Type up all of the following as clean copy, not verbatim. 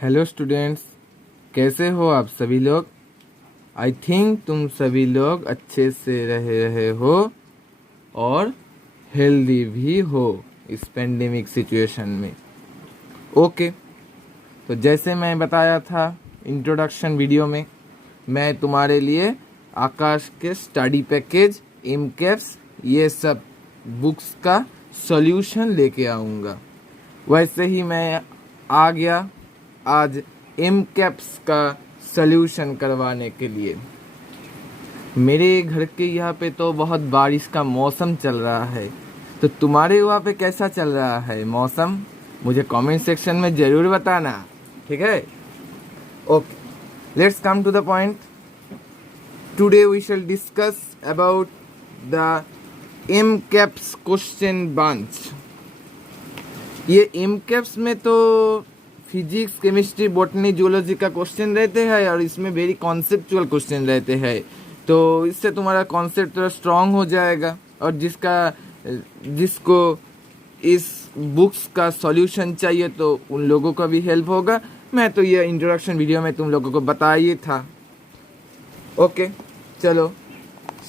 Hello students, कैसे हो आप सभी लोग। आई थिंक तुम सभी लोग अच्छे से रह रहे हो और हेल्दी भी हो इस पेंडेमिक सिचुएशन में। ओके, तो जैसे मैं बताया था इंट्रोडक्शन वीडियो में, मैं तुम्हारे लिए आकाश के स्टडी पैकेज, एमकेप्स, ये सब बुक्स का सॉल्यूशन लेके आऊँगा। वैसे ही मैं आ गया आज एम कैप्स का सल्यूशन करवाने के लिए। मेरे घर के यहाँ पे तो बहुत बारिश का मौसम चल रहा है, तो तुम्हारे वहाँ पे कैसा चल रहा है मौसम, मुझे कमेंट सेक्शन में ज़रूर बताना, ठीक है। Okay, let's come to the point. Today we shall discuss about the M caps question bunch. ये एम कैप्स में तो फिजिक्स, केमिस्ट्री, बॉटनी, जूलॉजी का क्वेश्चन रहते हैं और इसमें वेरी कॉन्सेप्चुअल क्वेश्चन रहते हैं, तो इससे तुम्हारा कॉन्सेप्ट थोड़ा स्ट्रांग हो जाएगा और जिसको इस बुक्स का सॉल्यूशन चाहिए तो उन लोगों का भी हेल्प होगा। मैं तो ये इंट्रोडक्शन वीडियो में तुम लोगों को बताया ही था। ओके, चलो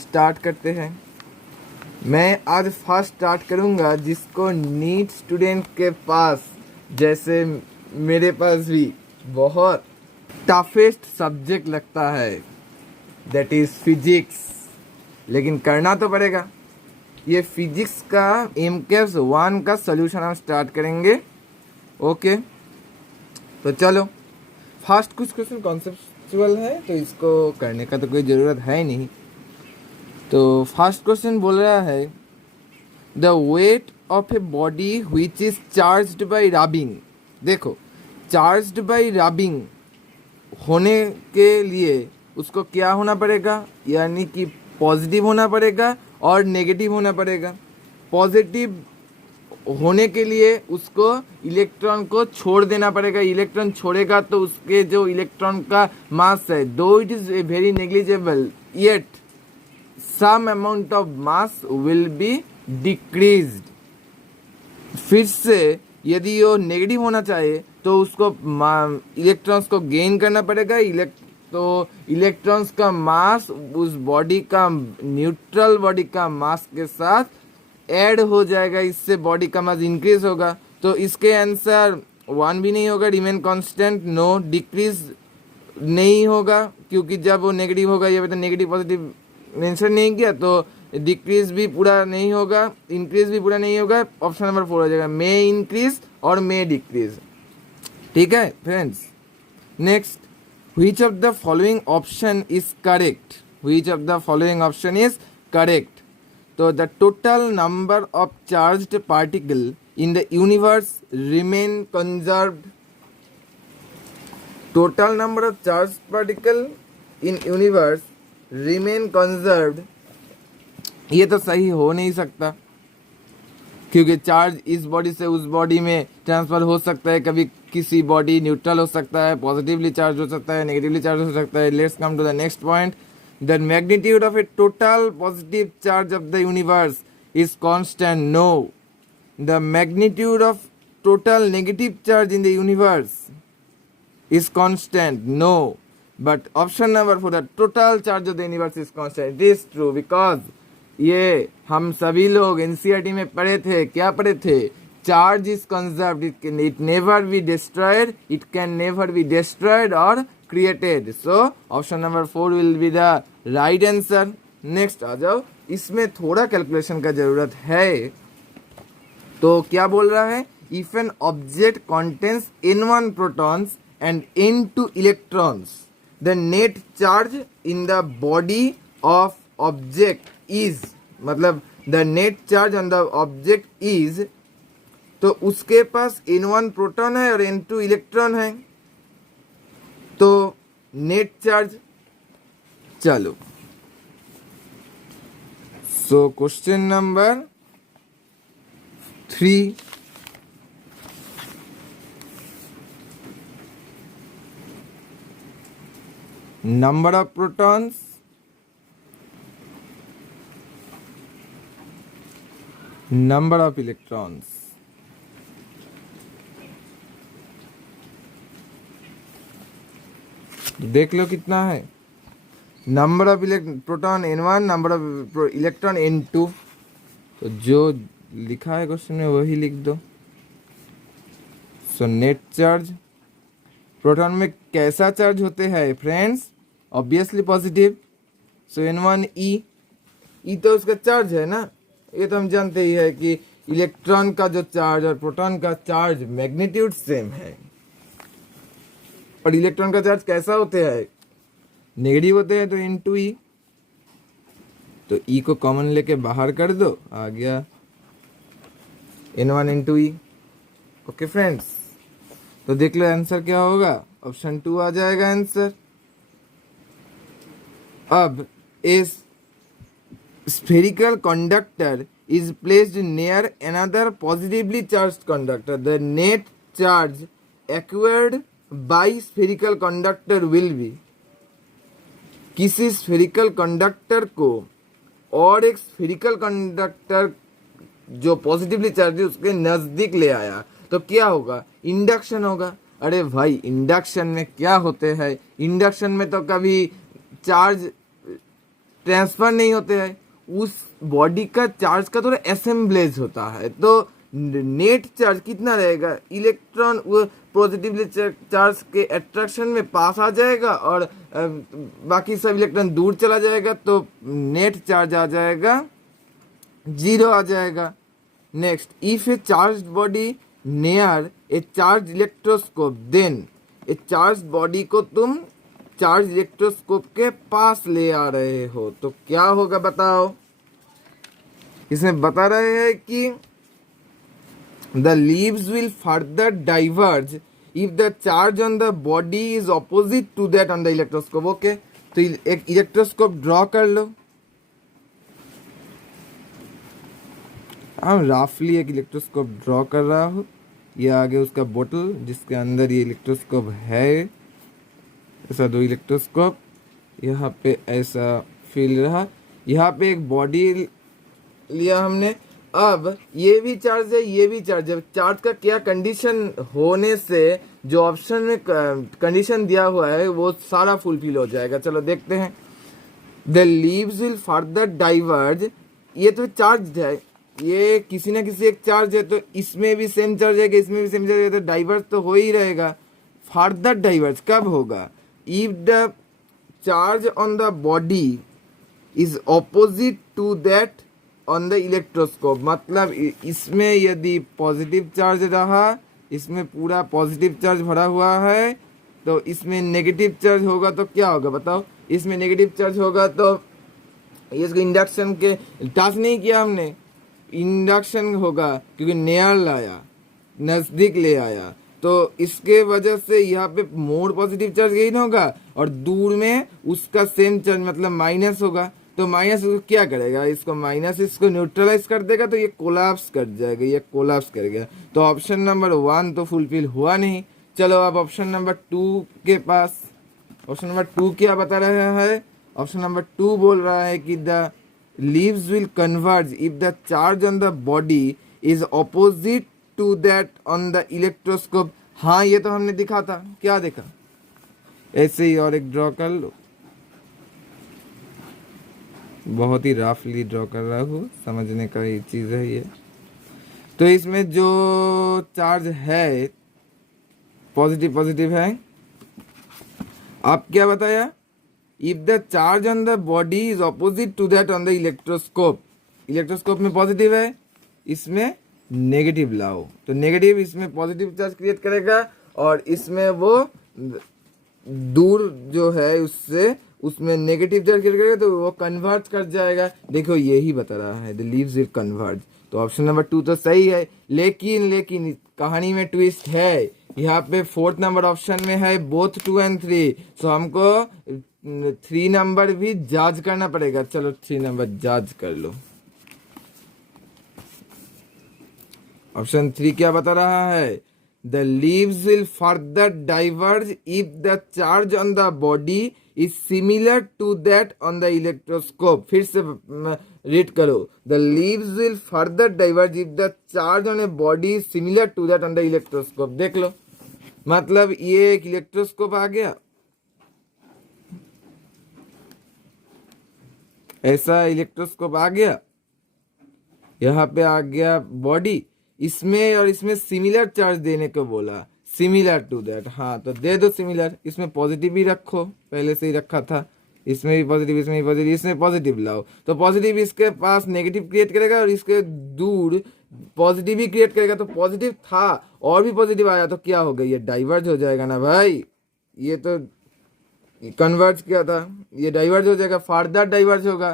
स्टार्ट करते हैं। मैं आज फर्स्ट स्टार्ट करूंगा जिसको नीट स्टूडेंट के पास, जैसे मेरे पास भी बहुत टफेस्ट सब्जेक्ट लगता है, दैट इज फिजिक्स, लेकिन करना तो पड़ेगा। ये फिजिक्स का एमकेएस 1 का सॉल्यूशन हम स्टार्ट करेंगे। ओके, तो चलो फर्स्ट कुछ क्वेश्चन कॉन्सेप्चुअल है तो इसको करने का तो कोई ज़रूरत है नहीं। तो फर्स्ट क्वेश्चन बोल रहा है the weight of a body which is charged bye rubbing. देखो, चार्ज्ड बाय रबिंग होने के लिए उसको क्या होना पड़ेगा, यानी कि पॉजिटिव होना पड़ेगा और नेगेटिव होना पड़ेगा। पॉजिटिव होने के लिए उसको इलेक्ट्रॉन को छोड़ देना पड़ेगा। इलेक्ट्रॉन छोड़ेगा तो उसके जो इलेक्ट्रॉन का मास है, दो it is very negligible, yet some amount of mass will be decreased। फिर से यदि वो नेगेटिव होना चाहे तो उसको इलेक्ट्रॉन्स को गेन करना पड़ेगा। तो इलेक्ट्रॉन्स का मास उस बॉडी का, न्यूट्रल बॉडी का मास के साथ ऐड हो जाएगा, इससे बॉडी का मास इंक्रीज होगा। तो इसके आंसर 1 भी नहीं होगा, रिमेन कांस्टेंट, नो डिक्रीज नहीं होगा, क्योंकि जब वो नेगेटिव होगा, ये तो नेगेटिव पॉजिटिव मेंशन नहीं किया, तो डिक्रीज भी पूरा नहीं होगा, इंक्रीज भी पूरा नहीं होगा। ऑप्शन नंबर 4 हो जाएगा, मे इंक्रीज और मे डिक्रीज। ठीक है friends, next, which of the following option is correct. Which of the following option is correct. तो the total number of charged particle in the universe remain conserved. Total number of charged particle in universe remain conserved, ये तो सही हो नहीं सकता, क्योंकि charge इस body से उस बॉडी में ट्रांसफर हो सकता है। कभी किसी बॉडी न्यूट्रल हो सकता है, पॉजिटिवली चार्ज हो सकता है, नेगेटिवली चार्ज हो सकता है। Let's come to the next point. The magnitude of a total positive charge of the universe is constant. No, the magnitude of total negative charge in the universe is constant. No, but option number 4, the total charge of the universe is constant. It is true because ये हम सभी लोग NCERT में पढ़े थे। क्या पढ़े थे? Charge is conserved, it never be destroyed, it can never be destroyed और created. So option number 4 will be the right answer. Next आ जाओ, इसमें थोड़ा कैलकुलेशन का जरूरत है। तो क्या बोल रहा है, if an object contains N1 protons and N2 electrons, the net charge in the body of object is, मतलब the net charge on the object is, तो उसके पास N1 प्रोटॉन है और N2 इलेक्ट्रॉन है, तो नेट चार्ज। चलो, so question number 3, number of protons, number of electrons। देख लो कितना है, number of proton n1, number of electron n2। तो जो लिखा है क्वेश्चन में वही लिख दो। सो नेट चार्ज, प्रोटॉन में कैसा चार्ज होते हैं friends? Obviously positive. So n1e, E तो उसका चार्ज है ना, ये तो हम जानते ही है कि इलेक्ट्रॉन का जो चार्ज और प्रोटॉन का चार्ज मैग्नीट्यूड सेम है। और इलेक्ट्रॉन का चार्ज कैसा होते हैं? नेगेटिव होते हैं, तो n2e। तो ई को कॉमन लेके बाहर कर दो, आ गया n1 n2e। ओके फ्रेंड्स, तो देख लो आंसर क्या होगा, ऑप्शन 2 आ जाएगा आंसर। अब इस spherical conductor is placed near another positively charged conductor. The net charge acquired by spherical conductor will be, किसी स्फेरिकल कंडक्टर को और एक स्फेरिकल कंडक्टर जो पॉजिटिवली चार्ज है उसके नजदीक ले आया तो क्या होगा? इंडक्शन होगा। अरे भाई, इंडक्शन में क्या होते हैं? इंडक्शन में तो कभी चार्ज ट्रांसफर नहीं होते हैं, उस बॉडी का चार्ज का थोड़ा असेंबलेज होता है। तो नेट चार्ज कितना रहेगा? इलेक्ट्रॉन वो पॉजिटिवली चार्ज के अट्रैक्शन में पास आ जाएगा और बाकी सब इलेक्ट्रॉन दूर चला जाएगा, तो नेट चार्ज आ जाएगा 0 आ जाएगा। Next, if a charge body near a charge electroscope, then a charge body को तुम चार्ज इलेक्ट्रोस्कोप के पास ले आ रहे हो तो क्या होगा बताओ? इसमें बता रहे हैं कि the leaves will further diverge if the charge on the body is opposite to that on the electroscope. Okay, तो एक इलेक्ट्रोस्कोप ड्रॉ कर लो। हम राफली एक इलेक्ट्रोस्कोप ड्रॉ कर रहा हूँ। ये आगे उसका बोतल जिसके अंदर ये इलेक्ट्रोस्कोप है, ऐसा 2 इलेक्ट्रोस्कोप, यहाँ पे ऐसा फील रहा, यहाँ पे एक बॉडी लिया हमने। अब ये भी चार्ज है, ये भी चार्ज है। चार्ज का क्या कंडीशन होने से जो ऑप्शन में कंडीशन दिया हुआ है वो सारा फुलफिल हो जाएगा। चलो देखते हैं। The leaves will further diverge, ये तो चार्ज है, ये किसी ना किसी एक चार्ज है, तो इसमें भी सेम चार्ज है कि इसमें भी सेम चार्ज है, तो डाइवर्ज तो हो ही रहेगा। फर्दर डाइवर्ज कब होगा? If the charge on the body is opposite to that on the electroscope, मतलब इसमें यदि पॉजिटिव चार्ज रहा, इसमें पूरा पॉजिटिव चार्ज भरा हुआ है, तो इसमें नेगेटिव चार्ज होगा तो क्या होगा बताओ? इसमें नेगेटिव चार्ज होगा तो इसको इंडक्शन के टास्क नहीं किया हमने, इंडक्शन होगा क्योंकि नियर लाया, नज़दीक ले आया, तो इसके वजह से यहाँ पे मोर पॉजिटिव चार्ज गेन होगा और दूर में उसका सेम चार्ज मतलब माइनस होगा। तो माइनस क्या करेगा? इसको माइनस इसको न्यूट्रलाइज कर देगा, तो ये कोलैप्स कर जाएगा, ये कोलैप्स कर गया। तो ऑप्शन नंबर 1 तो फुलफिल हुआ नहीं। चलो अब ऑप्शन नंबर 2 के पास। ऑप्शन नंबर 2 क्या बता रहा है? ऑप्शन नंबर 2 बोल रहा है कि the leaves will converge if the charge on the body is opposite to that on the electroscope. हाँ, ये तो हमने दिखा था। क्या देखा? ऐसे ही और एक ड्रॉ कर लो। बहुत ही रफली ड्रॉ कर रहा हूँ, समझने का ही चीज़ है ये। तो इसमें जो चार्ज है पॉजिटिव पॉजिटिव है। आप क्या बताया? If the charge on the body is opposite to that on the electroscope, electroscope में पॉजिटिव है, इसमें नेगेटिव लाओ, तो नेगेटिव इसमें पॉजिटिव चार्ज क्रिएट करेगा और इसमें वो दूर जो है उससे उसमें नेगेटिव चार्ज क्रिएट करेगा, तो वो कन्वर्ज कर जाएगा। देखो यही बता रहा है, द लीव्स विल कन्वर्ज। तो ऑप्शन नंबर 2 तो सही है, लेकिन कहानी में ट्विस्ट है। यहाँ पे 4th नंबर ऑप्शन में है बोथ 2 and 3, सो हमको 3 नंबर भी जांच करना पड़ेगा। चलो 3 नंबर जांच कर लो। ऑप्शन 3 क्या बता रहा है? The leaves will further diverge if the charge on the body is similar to that on the electroscope. फिर से रीड करो। The leaves will further diverge if the charge on a body is similar to that on the electroscope. देख लो, मतलब ये एक electroscope आ गया, ऐसा इलेक्ट्रोस्कोप आ गया, यहाँ पे आ गया बॉडी, इसमें और इसमें सिमिलर चार्ज देने को बोला, सिमिलर टू दैट। हाँ तो दे दो सिमिलर, इसमें पॉजिटिव ही रखो, पहले से ही रखा था, इसमें भी पॉजिटिव, इसमें भी पॉजिटिव, इसमें पॉजिटिव लाओ, तो पॉजिटिव इसके पास नेगेटिव क्रिएट करेगा और इसके दूर पॉजिटिव ही क्रिएट करेगा, तो पॉजिटिव था और भी पॉजिटिव आया तो क्या होगा, ये डाइवर्ज हो जाएगा ना भाई, ये तो कन्वर्ज किया था, ये डाइवर्ज हो जाएगा, फर्दर डाइवर्ज होगा।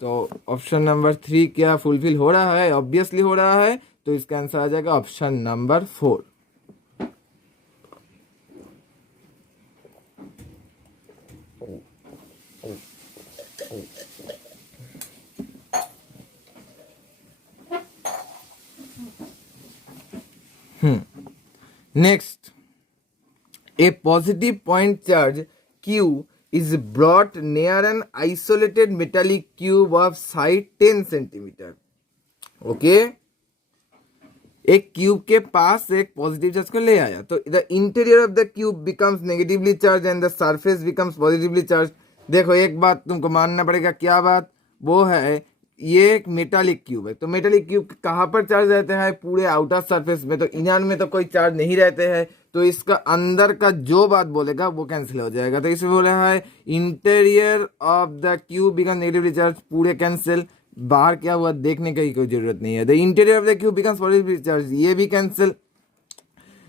तो ऑप्शन नंबर 3 क्या फुलफिल हो रहा है, ऑब्वियसली हो रहा है, तो इसका आंसर आ जाएगा option number 4। Next, a positive point charge Q is brought near an isolated metallic cube of side 10 centimeter. Okay? एक क्यूब के पास एक पॉजिटिव चार्ज को ले आया, तो the interior of the cube becomes negatively charge and the surface becomes positively charge. देखो एक बात तुमको मानना पड़ेगा, क्या बात, वो है ये एक मेटालिक क्यूब है, तो मेटालिक क्यूब कहाँ पर चार्ज रहते हैं, पूरे आउटर सरफेस में, तो इनर में तो कोई चार्ज नहीं रहते हैं, तो इसका अंदर का जो बात बोलेगा वो कैंसिल हो जाएगा, तो इसमें बोला है interior of the cube become negatively charge, पूरे कैंसिल, बाहर क्या हुआ देखने की कोई जरूरत नहीं है। The interior of the cube becomes positively charge, ये भी cancel.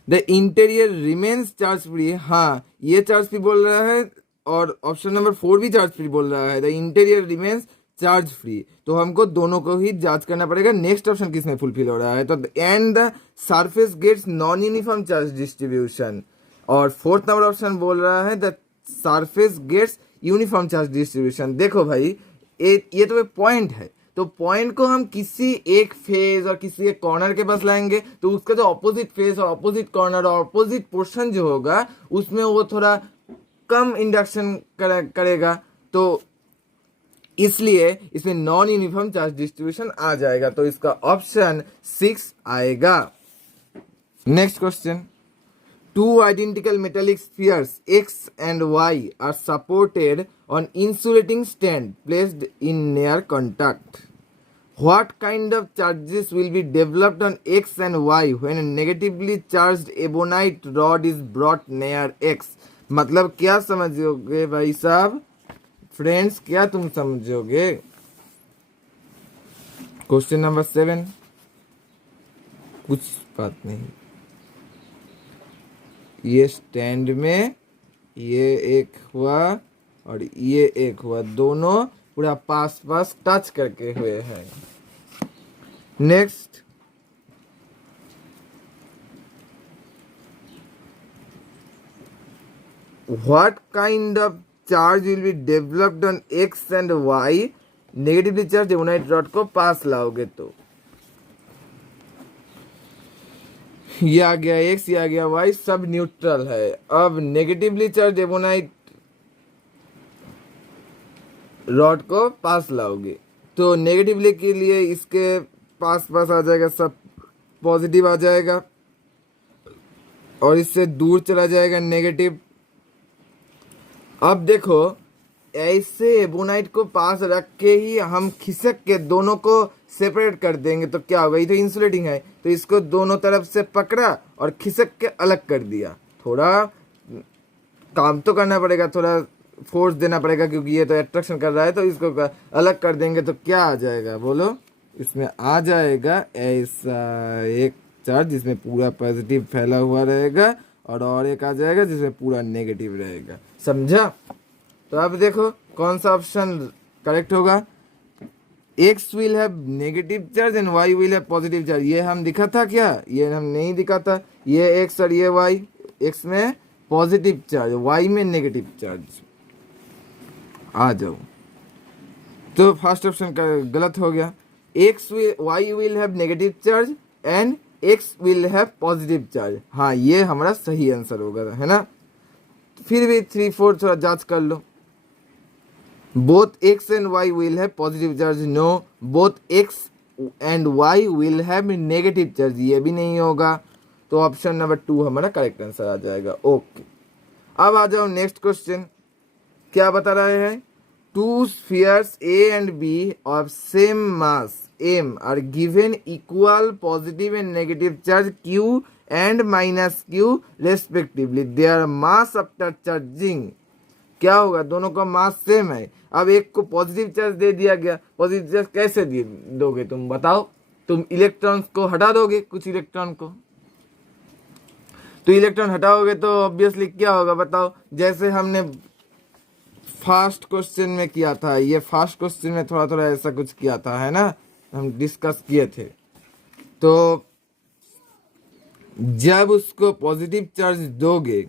The interior remains charge free, हाँ ये चार्ज फ्री बोल रहा है और ऑप्शन नंबर 4 भी चार्ज फ्री बोल रहा है, the interior remains charge free, तो हमको दोनों को ही जांच करना पड़ेगा नेक्स्ट ऑप्शन किसमें फुलफिल हो रहा है। तो and the surface gets non uniform charge distribution, और फोर्थ नंबर ऑप्शन बोल रहा है the surface gets uniform charge distribution. देखो भाई ये तो एक पॉइंट है, तो पॉइंट को हम किसी एक फेज और किसी एक कॉर्नर के पास लाएंगे, तो उसका जो ऑपोजिट फेज और ऑपोजिट कॉर्नर और ऑपोजिट पोर्शन जो होगा उसमें वो थोड़ा कम इंडक्शन करेगा, तो इसलिए इसमें नॉन यूनिफॉर्म चार्ज डिस्ट्रीब्यूशन आ जाएगा, तो इसका ऑप्शन 6 आएगा। Next question, two identical metallic spheres X and Y are supported on insulating stand placed in near contact. What kind of charges will be developed on X and Y when a negatively charged ebonite rod is brought near X? मतलब क्या समझोगे भाई साहब, friends क्या तुम समझोगे। Question number 7, कुछ बात नहीं, ये स्टैंड में ये एक हुआ और ये एक हुआ, दोनों पूरा पास पास टच करके हुए हैं। Next, what kind of charge will be developed on X and Y, negatively charge ebonite rod को पास लाओगे तो ये आ गया एक्स, ये आ गया वाई, सब न्यूट्रल है। अब नेगेटिवली चार्ज एबोनाइट रॉड को पास लाओगे तो नेगेटिवली के लिए इसके पास पास आ जाएगा, सब पॉजिटिव आ जाएगा और इससे दूर चला जाएगा नेगेटिव। अब देखो ऐसे एबोनाइट को पास रख के ही हम खिसक के दोनों को सेपरेट कर देंगे तो क्या होगा, ये तो इंसुलेटिंग है, तो इसको दोनों तरफ से पकड़ा और खिसक के अलग कर दिया। थोड़ा काम तो करना पड़ेगा, थोड़ा फोर्स देना पड़ेगा क्योंकि ये तो अट्रैक्शन कर रहा है, तो इसको अलग कर देंगे तो क्या आ जाएगा बोलो, इसमें आ जाएगा ऐसा एक चार्ज जिसमें पूरा पॉजिटिव फैला हुआ रहेगा और एक आ जाएगा जिसमें पूरा नेगेटिव रहेगा, समझा। तो अब देखो कौन सा ऑप्शन करेक्ट होगा, X will have negative charge and Y will have positive charge, ये हम दिखा था क्या, ये हम नहीं दिखा था, ये एक्स और ये वाई, एक्स में पॉजिटिव चार्ज वाई में नेगेटिव चार्ज। आ जाओ, तो फर्स्ट ऑप्शन का गलत हो गया, X Y will have negative charge and X will have positive charge, हाँ ये हमारा सही आंसर होगा, है ना। फिर भी 3-4 थोड़ा जांच कर लो, both x and y will have positive charge, no, both x and y will have negative charge, ये भी नहीं होगा, तो ऑप्शन नंबर 2 हमारा करेक्ट आंसर आ जाएगा। ओके, अब आ जाओ नेक्स्ट क्वेश्चन, क्या बता रहे हैं, two spheres A and B of same mass M are given equal positive and negative charge Q and minus Q respectively. Their mass after charging, क्या होगा, दोनों का मास सेम है. अब एक को पॉजिटिव चार्ज दे दिया गया. पॉजिटिव चार्ज कैसे दे दोगे तुम बताओ. तुम इलेक्ट्रॉन्स को हटा दोगे, कुछ इलेक्ट्रॉन को, तो इलेक्ट्रॉन हटाओगे तो ऑब्वियसली क्या होगा बताओ. जैसे हमने फर्स्ट क्वेश्चन में किया था, ये फर्स्ट क्वेश्चन में थोड़ा थोड़ा ऐसा कुछ किया था, है ना, हम डिस्कस किए थे. तो जब उसको पॉजिटिव चार्ज दोगे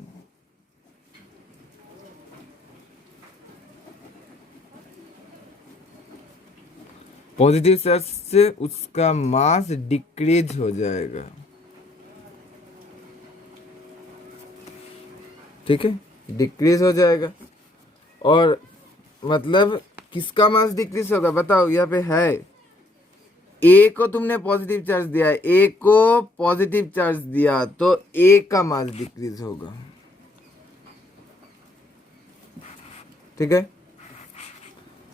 पॉजिटिव चार्ज से उसका मास डिक्रीज हो जाएगा. ठीक है, डिक्रीज हो जाएगा. और मतलब किसका मास डिक्रीज होगा बताओ. यहाँ पे है ए को तुमने पॉजिटिव चार्ज दिया है, ए को पॉजिटिव चार्ज दिया तो ए का मास डिक्रीज होगा. ठीक है.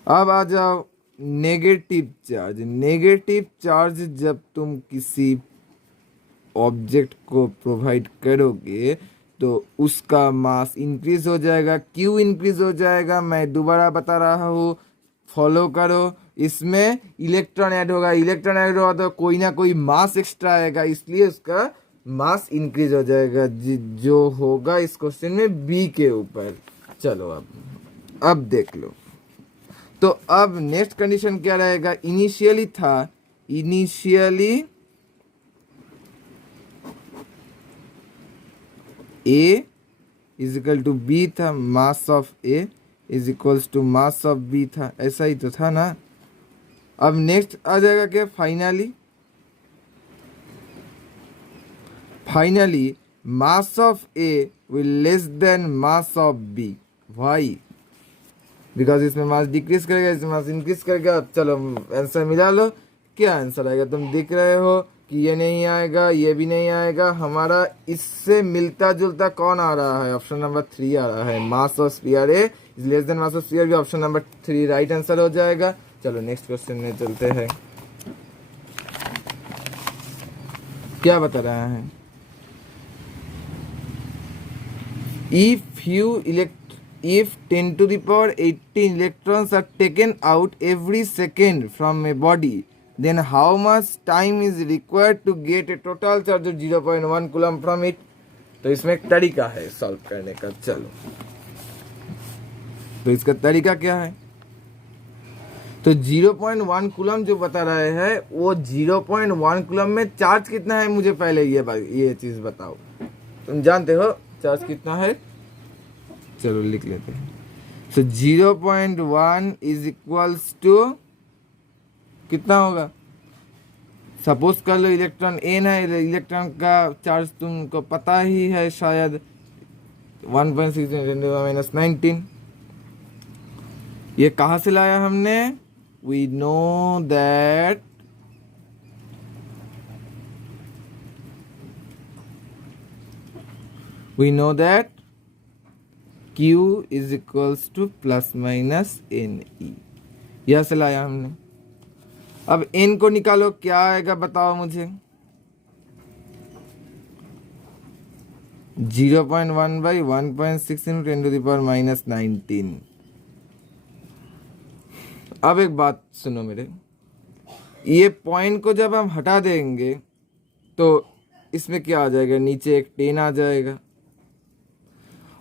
अब आ जाओ नेगेटिव चार्ज. नेगेटिव चार्ज जब तुम किसी ऑब्जेक्ट को प्रोवाइड करोगे तो उसका मास इंक्रीज हो जाएगा. क्यों इंक्रीज हो जाएगा मैं दोबारा बता रहा हूँ, फॉलो करो. इसमें इलेक्ट्रॉन ऐड होगा, इलेक्ट्रॉन ऐड होगा तो कोई ना कोई मास एक्स्ट्रा आएगा, इसलिए उसका मास इंक्रीज हो जाएगा, जो होगा इस क्वेश्चन में बी के ऊपर. चलो अब देख लो. तो अब नेक्स्ट कंडीशन क्या रहेगा. इनिशियली था, initially A is equal to B था, mass of A is equals to mass of B था, ऐसा ही तो था ना. अब नेक्स्ट आ जाएगा क्या, finally mass of A will less than mass of B. Why? Because इसमें मास डिक्रीज करेगा, इसमें मास इंक्रीज करेगा. अब चलो आंसर मिला लो. क्या आंसर आएगा तुम देख रहे हो कि ये नहीं आएगा, ये भी नहीं आएगा. हमारा इससे मिलता जुलता कौन आ रहा है, ऑप्शन नंबर 3 आ रहा है. Mass of sphere A is less than mass of sphere B, option number 3 right answer हो जाएगा. चलो नेक्स्ट क्वेश्चन में चलते हैं. क्या बता रहा है. If 10 to the power 18 electrons are taken out every second from a body, then how much time is required to get a total charge of 0.1 coulomb from it? तो इसमें एक तरीका है सॉल्व करने का. चलो तो इसका तरीका क्या है. तो 0.1 कूलम जो बता रहे हैं वो 0.1 कूलम में चार्ज कितना है, मुझे पहले ये चीज बताओ. तुम जानते हो चार्ज कितना है. चलो लिख लेते हैं. सो 0.1 इज इक्वल्स टू कितना होगा. सपोज कर लो इलेक्ट्रॉन एन है, इलेक्ट्रॉन का चार्ज तुमको पता ही है शायद 1.6 × 10⁻⁻19. ये कहाँ से लाया हमने. We know that Q is equals to ±NE. यह से लाया हमने. अब N को निकालो, क्या आएगा बताओ मुझे. 0.1/1.6 × 10⁻⁻19. अब एक बात सुनो मेरे, ये पॉइंट को जब हम हटा देंगे तो इसमें क्या आ जाएगा, नीचे एक 10 आ जाएगा.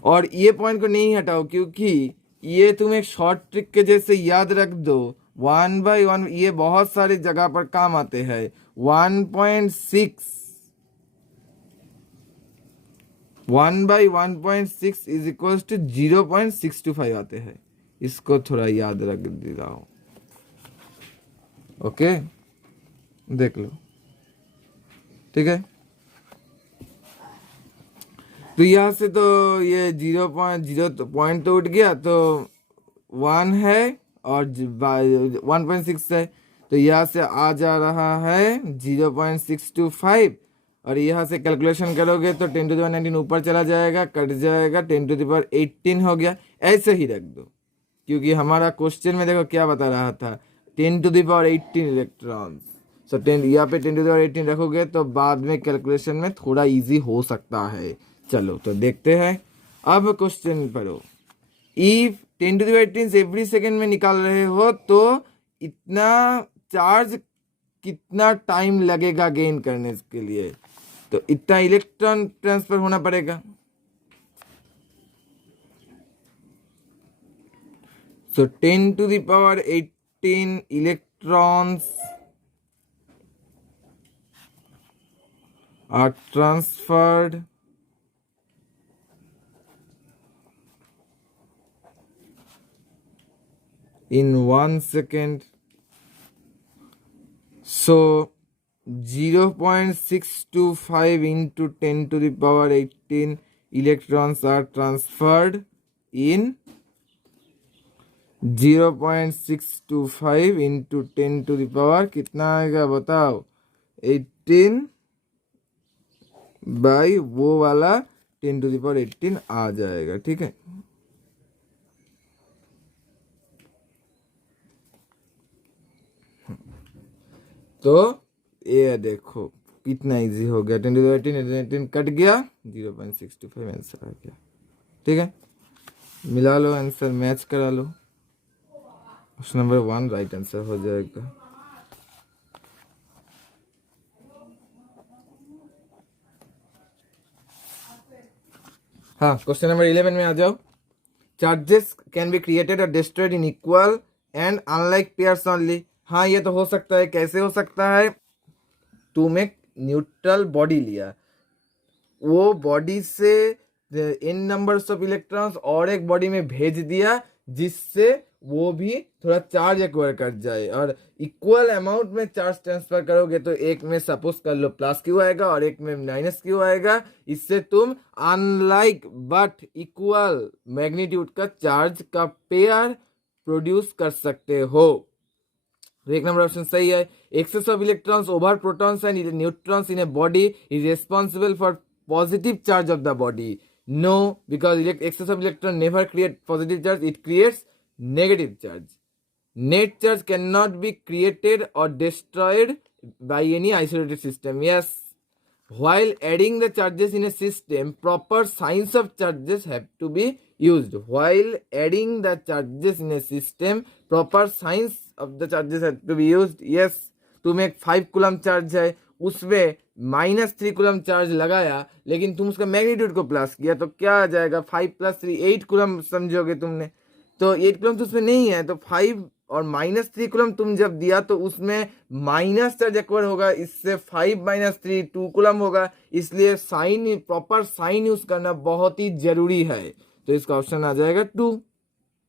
और ये पॉइंट को नहीं हटाओ क्योंकि ये तुम एक शॉर्ट ट्रिक के जैसे याद रख दो. 1/1 ये बहुत सारी जगह पर काम आते हैं. 1/1.6 इज इक्वल टू 0.625 आते हैं. इसको थोड़ा याद रख दे रहा हूं. ओके देख लो. ठीक है. तो यहाँ से तो ये 0.0 पॉइंट तो उठ गया, तो 1 है और 1.6 है. तो यहाँ से आ जा रहा है 0.625. और यहाँ से कैलकुलेशन करोगे तो 10⁻19 ऊपर चला जाएगा, कट जाएगा, 10⁻18 हो गया. ऐसे ही रख दो क्योंकि हमारा क्वेश्चन में देखो क्या बता रहा था, 10⁻18 इलेक्ट्रॉन्स। सो 10 यहाँ पे 10⁻18 रखोगे तो बाद में कैलकुलेशन में थोड़ा इजी हो सकता है। चलो तो देखते हैं, अब क्वेश्चन पढ़ो। इफ 10⁻18 एवरी सेकेंड में निकाल रहे हो तो इतना चार्ज कितना टाइम लगेगा गेन करने के लिए, तो इतना इलेक्ट्रॉन ट्रांसफर होना पड़ेगा। So 10⁻18 electrons are transferred in 1 second. So 0.625 into 10⁻18 electrons are transferred in 0.625 into 10 to the power कितना आएगा बताओ, 18 बाई वो वाला 10 to the power 18 आ जाएगा। ठीक है, तो ये देखो कितना इजी हो गया, 10 to the 18 कट गया, 0.625 आंसर आ गया। ठीक है, मिला लो आंसर, मैच करा लो, ऑप्शन नंबर 1 राइट आंसर हो जाएगा। हाँ, क्वेश्चन नंबर 11 में आ जाओ। चार्जेस कैन बी क्रिएटेड और destroyed in equal and unlike pairs only. हाँ, ये तो हो सकता है। कैसे हो सकता है? तुम एक न्यूट्रल बॉडी लिया, वो बॉडी से n नंबर्स ऑफ इलेक्ट्रॉन्स और एक बॉडी में भेज दिया, जिससे वो भी थोड़ा चार्ज एक्वायर कर जाए, और इक्वल अमाउंट में चार्ज ट्रांसफर करोगे तो एक में सपोज कर लो प्लस क्यू आएगा और एक में माइनस क्यू आएगा। इससे तुम अनलाइक बट इक्वल मैग्नीट्यूड का चार्ज का पेयर प्रोड्यूस कर सकते हो। तो एक नंबर ऑप्शन सही है। Excess of electrons over protons and neutrons in a body is responsible for positive charge of the body. No, because excess of electron never create positive charge, it creates negative charge. Net charge cannot be created or destroyed by any isolated system. Yes, while adding the charges in a system, proper signs of charges have to be used. While adding the charges in a system, proper signs of the charges have to be used. Yes, तुम एक 5 coulomb charge है, उसमें -3 coulomb charge लगाया, लेकिन तुम उसका magnitude को plus किया तो क्या आ जाएगा, 5 + 3 8 कूलम समझोगे तुमने। तो 8 कूलम तो उसमें नहीं है, तो 5 और -3 कूलम तुम जब दिया तो उसमें माइनस चार्ज एक्वायर होगा, इससे 5 - 3 2 कूलम होगा। इसलिए साइन, प्रॉपर साइन यूज करना बहुत ही जरूरी है। तो इसका ऑप्शन आ जाएगा 2,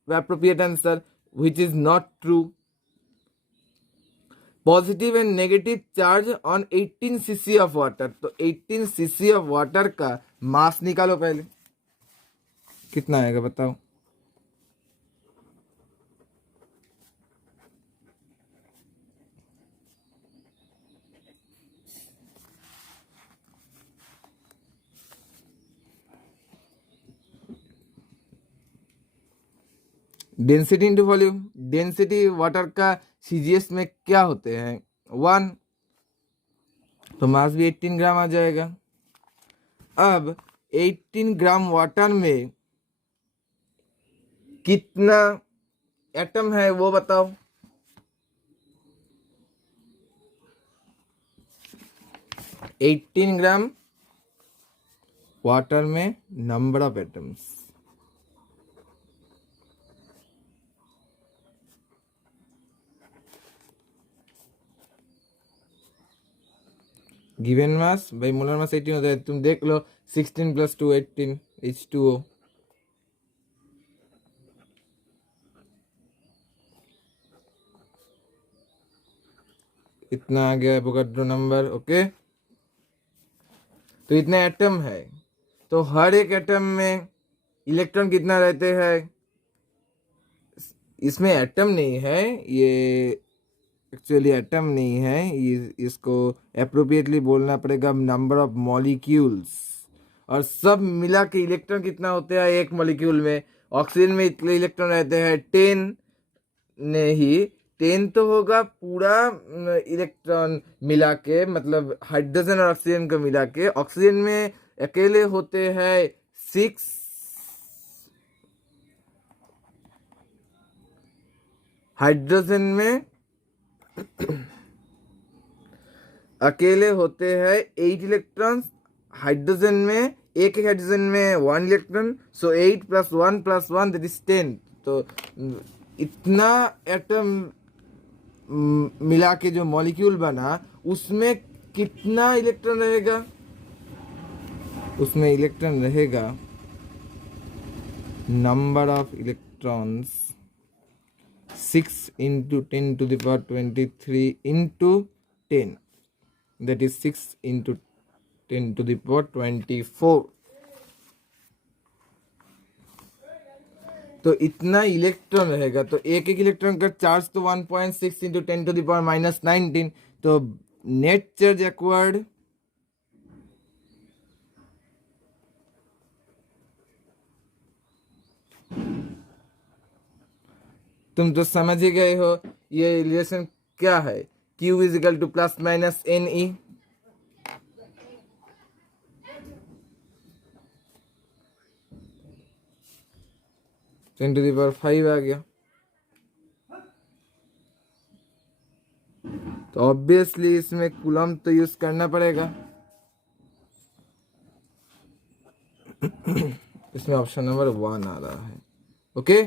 appropriate answer, which is not true. Positive and negative charge on 18 cc of water. तो 18 cc ऑफ वाटर का मास निकालो पहले, कितना आएगा बताओ। Density into volume. Density water का सीजीएस में क्या होते हैं, 1, तो मास भी 18 ग्राम आ जाएगा। अब 18 ग्राम वाटर में कितना एटम है वो बताओ। एटीन ग्राम वाटर में number of atoms, given mass by molar mass 18 होता है। तुम देख लो, 16 + 2 18 H2O। इतना आ गया एवोगाड्रो नंबर। ओके, तो इतने एटम है, तो हर एक एटम में इलेक्ट्रॉन कितना रहते हैं। इसमें एटम नहीं है, ये एक्चुअली एटम नहीं है, ये इसको एप्रोप्रिएटली बोलना पड़ेगा नंबर ऑफ मॉलिक्यूल्स। और सब मिला के इलेक्ट्रॉन कितना होते हैं एक मॉलिक्यूल में, ऑक्सीजन में इतने इलेक्ट्रॉन रहते हैं 10, नहीं 10 तो होगा पूरा इलेक्ट्रॉन मिला के, मतलब हाइड्रोजन और ऑक्सीजन को मिला के। ऑक्सीजन में अकेले होते हैं 6, हाइड्रोजन में अकेले होते हैं 8 इलेक्ट्रॉन्स, हाइड्रोजन में एक हाइड्रोजन में 1 इलेक्ट्रॉन, सो 8 + 1 + 1 दैट इज 10। तो इतना एटम मिला के जो मॉलिक्यूल बना उसमें कितना इलेक्ट्रॉन रहेगा, उसमें इलेक्ट्रॉन रहेगा number of electrons 6 × 10⁻23 × 10, that is 6 × 10⁻24। तो इतना इलेक्ट्रॉन रहेगा। तो एक एक इलेक्ट्रॉन का चार्ज तो 1.6 × 10⁻−19। तो नेट चार्ज एक्वायर्ड तुम तो समझ ही गए हो ये रिलेशन क्या है। Q = ±NE। Ten to the power 5 आ गया। तो ऑब्वियसली इसमें कूलम तो यूज करना पड़ेगा। इसमें ऑप्शन नंबर 1 आ रहा है। ओके।